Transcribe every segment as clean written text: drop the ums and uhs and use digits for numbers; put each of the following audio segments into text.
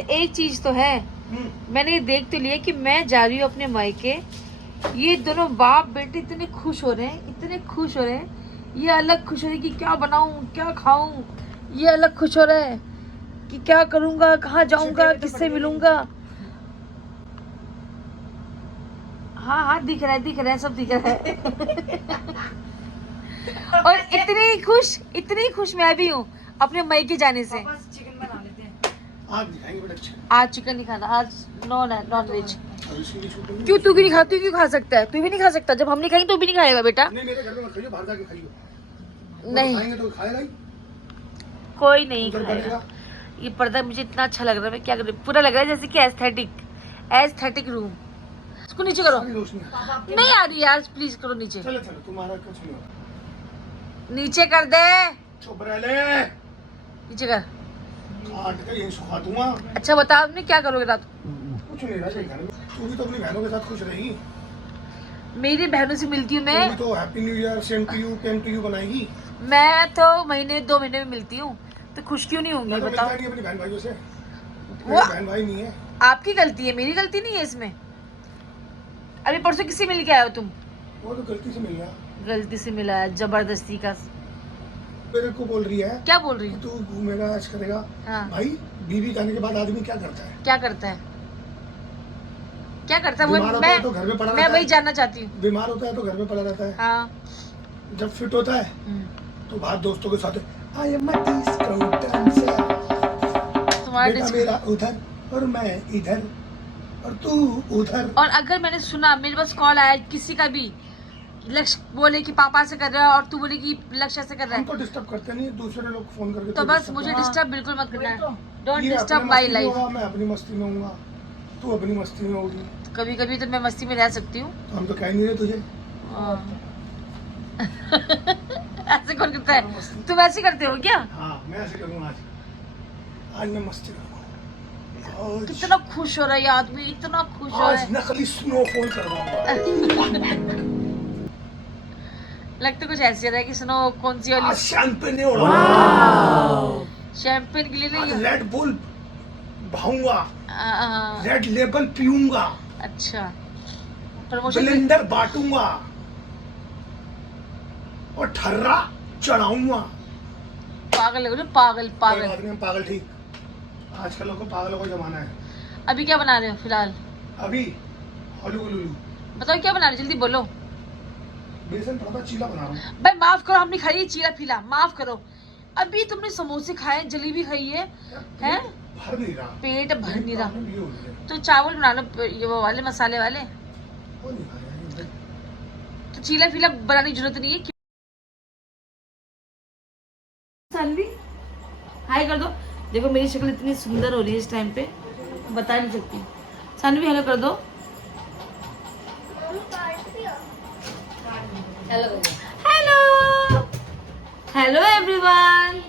एक चीज तो है, मैंने देख तो लिया कि मैं जा रही हूँ अपने मायके। ये दोनों बाप बेटे इतने खुश हो रहे हैं, इतने खुश हो रहे हैं। ये अलग खुश हो रहे हैं कि क्या बनाऊं, क्या खाऊं। ये अलग खुश हो रहा है कि क्या करूंगा, कहाँ जाऊंगा, किससे मिलूंगा। हाँ हाँ दिख रहा है सब दिख रहा है। और इतनी खुश मैं भी हूँ अपने मायके जाने से। चिकन बना लेते हैं आज चिकन नहीं खाना, आज नॉन वेज। क्यों तू भी नहीं खाती? क्यों खा सकता है? तू भी नहीं खा सकता? जब हम नहीं खाएंगे तो भी नहीं खाएगा बेटा। नहीं मेरे घर में मत खाइयो, बाहर जाके खाइयो। नहीं खाएंगे तो खाएगा ही, कोई नहीं उधर खाएगा। बनेगा। ये पर्दा मुझे इतना अच्छा लग रहा है, मैं क्या करूँ, पूरा लग रहा है जैसे कि एस्थेटिक रूम। इसको नीचे करो। सारी रोशनी नहीं आ रही यार, प्लीज करो नीचे। चलो चलो तुम्हारा कुछ नहीं होगा। नीचे कर दे, चुप रह ले, नीचे कर। काट के यही सुखा दूंगा। अच्छा बता आपने क्या करोगे रात को? कुछ नहीं रहा घर में। तू भी तो अपनी बहनों के साथ खुश रही। मेरी बहनों से मिलती हूँ तू मैं। भी तो happy new year same to you बनाएगी। मैं तो 2 महीने में मिलती हूँ, तो खुश क्यों नहीं होंगी मैं तो बताओ? मिलता नहीं अपनी बहन भाइयों से। वो मेरी बहन भाई नहीं है। आपकी गलती है, मेरी गलती नहीं है इसमें। अभी परसों किससे मिल के आए हो तुम? वो तो गलती से मिल गया। गलती से मिला है, जबरदस्ती का। मेरे को बोल रही है क्या बोल रही कि हूँ? तू घूमेगा, ऐश करेगा। हाँ। भाई बीवी जाने के बाद आदमी क्या करता है? क्या करता है? क्या करता है वो? बीमार होता है तो घर में पड़ा मैं रहता वही है। जानना चाहती हूँ। बीमार होता है तो घर में पड़ा रहता है। हाँ। जब फिट होता है हम्म। तो बाहर दोस्तों के साथ I am a disco dancer. तुम्हारा बेटा मेरा उधर और मैं इधर और तू उधर। और अगर मैंने सुना, मेरे पास कॉल आया किसी का भी, लक्ष्य बोले कि पापा से कर रहा है और तू बोले कि लक्ष्य से कर रहा हम है, तो डिस्टर्ब करते नहीं, दूसरे लोग फोन करके तो बस मुझे डिस्टर्ब बिल्कुल मत करना। Don't disturb my life. मैं अपनी मस्ती में हूँगा, तू अपनी मस्ती में होगी। कभी कभी तो मैं मस्ती में रह सकती हूँ। तो हम तो कह नहीं रहे तुझे। ऐसे कौन करता है? तुम ऐसे करते हो क्या? हाँ मैं ऐसे करूँगा। आज मैं मस्ती करूँगा। कितना खुश हो रहा है ये आदमी, इतना खुश हो रहा आज है। नकली स्नोफॉल करवाऊंगा। लगता कुछ ऐसे रहा है कि सुनो कौन सी आज वाली शैंपेन नहीं उड़ाऊंगा। शैंपेन के लिए आज नहीं। रेड बुल भाऊंगा, हाँ, रेड लेबल पीऊंगा, अच्छा प्रमोशन। ब्लेंडर बांटूंगा और ठर्रा चढ़ाऊंगा। पागल लग रहे हो, पागल कोई पागल। बात नहीं, हम पागल ठीक। आजकल लोगों को पागलों का जमाना है। अभी क्या बना रहे हो फिलहाल? अभी हलू बताओ क्या बना रहे हो, जल्दी बोलो। बेसन पड़ा था, चीला बना रहा हूँ। भाई माफ करो, हमने खाई है चीला फीला, माफ करो। अभी तुमने समोसे खाए, जलेबी खाई है, हैं? भर नहीं रहा, पेट भर नहीं रहा। प्रॉब्लम ये हो रही है। तो चावल बना लो, ये वो वाले मसाले वाले। वो नहीं खाया ये। तो चीला फीला बनाने की जरूरत नहीं है। सानवी हाय कर दो। देखो मेरी शक्ल इतनी सुंदर हो रही है इस टाइम पे, बता नहीं सकती। सानवी हेलो कर दो। Hello hello everyone.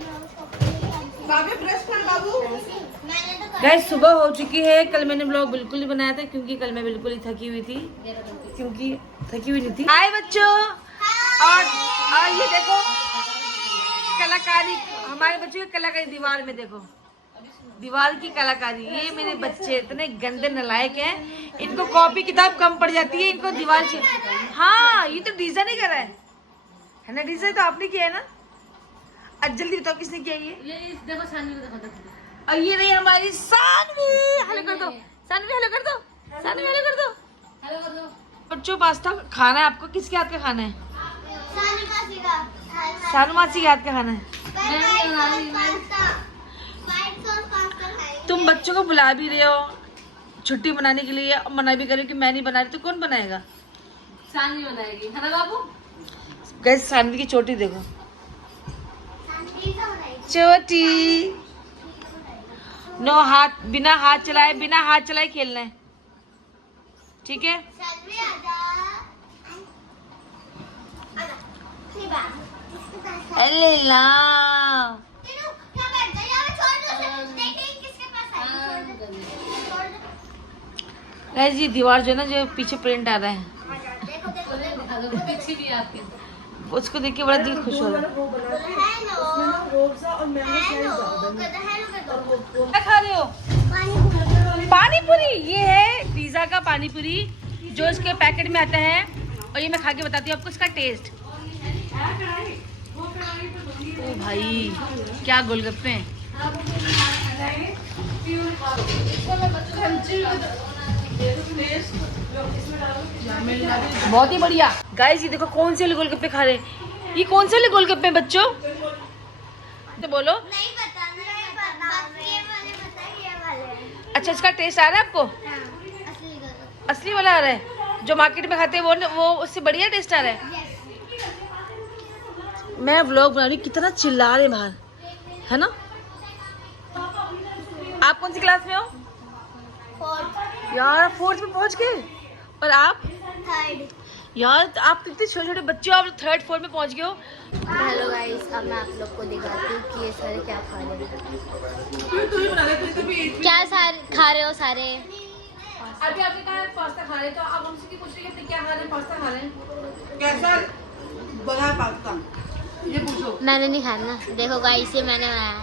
गाइस सुबह हो चुकी है। कल मैंने ब्लॉग बिल्कुल नहीं बनाया था क्योंकि कल मैं बिल्कुल ही थकी हुई थी, क्योंकि थकी हुई नहीं थी। हाय बच्चों। और ये देखो कलाकारी, हमारे बच्चों की कलाकारी दीवार में देखो, दीवार की कलाकारी। ये मेरे बच्चे इतने गंदे नालायक हैं, इनको कॉपी किताब कम पड़ जाती है, इनको दीवार चाहिए। हाँ ये तो डिजाइन ही करा है ना? डिजाइन तो आपने किया है ना? अब जल्दी बताओ किसने किया ये देखो सानवी को दिखा दो। और ये नहीं हमारी सानवी। हेलो कर दो सानवी, हेलो कर दो सानवी, हेलो कर दो, हेलो कर दो। बच्चों पास्ता खाना है आपको, किसके हाथ का खाना है? सानू मासी के हाथ का खाना है। तुम बच्चों को बुला भी रहे हो छुट्टी मनाने के लिए, मना भी करे कि मैं नहीं बना रही, तो कौन बनाएगा? सानवी बनाएगी, है ना बाबू? गैस सानवी की चोटी देखो, चोटी। नो हाथ, बिना हाथ चलाए खेलना है, ठीक है? अल्ला गाइस ये दीवार जो है ना, जो पीछे प्रिंट आ रहा है, उसको देख के बड़ा दिल खुश हो रहा है। क्या खा रहे हो? तरह का पानी पूरी जो इसके पैकेट में आता है, और ये मैं खा के बताती हूँ आपको इसका टेस्ट। ओ भाई क्या गोलगप्पे हैं। बहुत ही बढ़िया। गाइस ये देखो कौन से वाले गोलगप्पे खा रहे हैं। ये कौन से वाले गोलगप्पे हैं बच्चों, तो बोलो। नहीं पता, ये वाले। अच्छा इसका टेस्ट आ रहा है आपको? असली वाला आ रहा है जो मार्केट में खाते हैं वो उससे बढ़िया टेस्ट आ रहा है। मैं व्लॉग बना रही हूँ, कितना चिल्ला रहे बाहर, है ना। आप कौन सी क्लास में हो? यार 4th में पहुंच गए, और आप 3rd। यार आप कितने छोटे छोटे बच्चे हो, आप 3rd 4th में पहुंच गए हो। हेलो गाइस, अब मैं आप लोग को दिखाती हूँ कि ये सारे क्या खा रहे हैं। क्या सारे खा रहे हो सारे? अभी आपने कहा पास्ता खा रहे, तो आप हमसे की पूछ रही हैं क्या खा रहे हैं? पास्ता खा रहे हैं। कैसा बना पास्ता ये पूछो। मैंने नहीं खाया ना, देखो गाइस ये मैंने बनाया।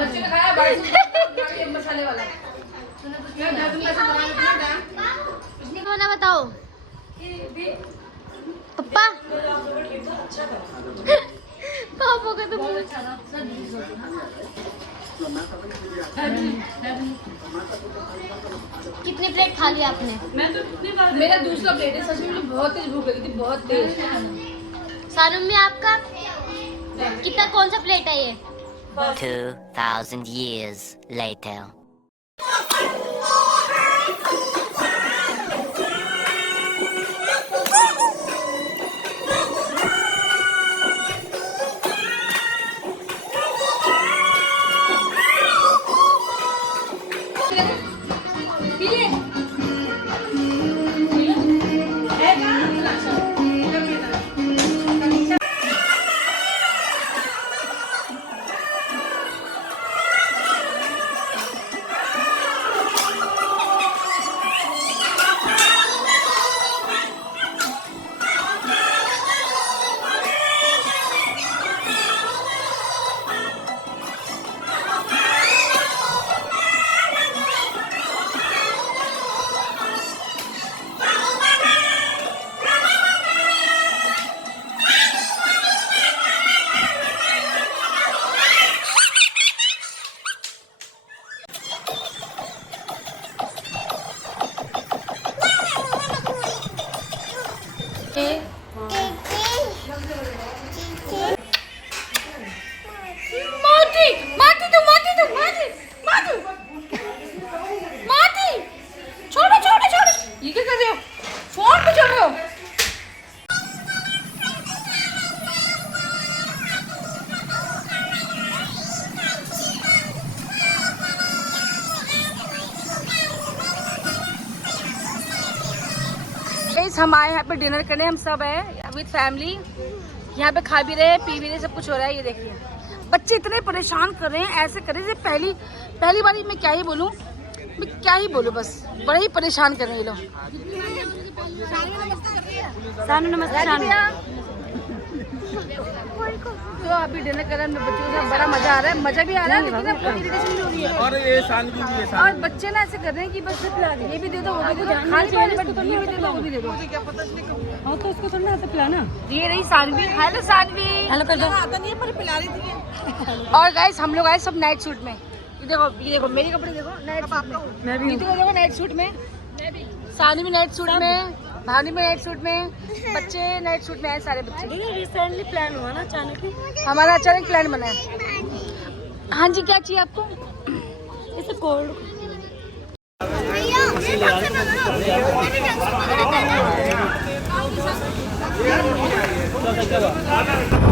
बच्चे ने खाया बड़े मसाले वाला। बना बताओ पप्पा। पापा का तो कितनी प्लेट खा लिया आपने? मेरा दूसरा प्लेट है। सच में मुझे बहुत तेज भूख लगी थी, बहुत तेज। सानू में आपका कितना, कौन सा प्लेट है ये? 2,000 years later. ये क्या कर रहे हो? फोन पे चल रहे हो? हम आए यहाँ पे डिनर करने, हम सब है विद फैमिली। यहाँ पे खा भी रहे, पी भी रहे, सब कुछ हो रहा है। ये देखिए बच्चे इतने परेशान कर रहे हैं, ऐसे कर रहे हैं जैसे पहली बारी। मैं क्या ही बोलूँ, बस बड़े ही परेशान कर रहे हैं ये लोग। सानू नमस्ते। तो अभी डिनर कर रहे हैं बच्चों के साथ, बड़ा मजा आ रहा है, मजा भी आ रहा है, लेकिन अब इरिटेशन भी हो रही है। और ये सानवी भी है। और बच्चे ना ऐसे कर रहे हैं कि बस ये भी दे दो, वो भी दे दो, खा नहीं पा रहे, बट ये भी दे दो, वो भी दे दो। हाँ तो उसको थोड़ा सा पिलाना। ये रही सानवी। हेलो सानवी, हेलो कर दो। आता नहीं है पर पिला रही थी। और गाइस हम लोग आए सब नाइट सूट में। ये देखो मेरे कपड़े देखो, नाइट सूट में। मैं भी देखो नाइट सूट में, सानी भी नाइट सूट में, भानी भी नाइट सूट में, बच्चे नाइट सूट में आए सारे बच्चे। रिसेंटली प्लान हुआ ना अचानक ही। हमारा अचानक प्लान बना है। हाँ जी, क्या चाहिए आपको? इसे कोल्ड क्या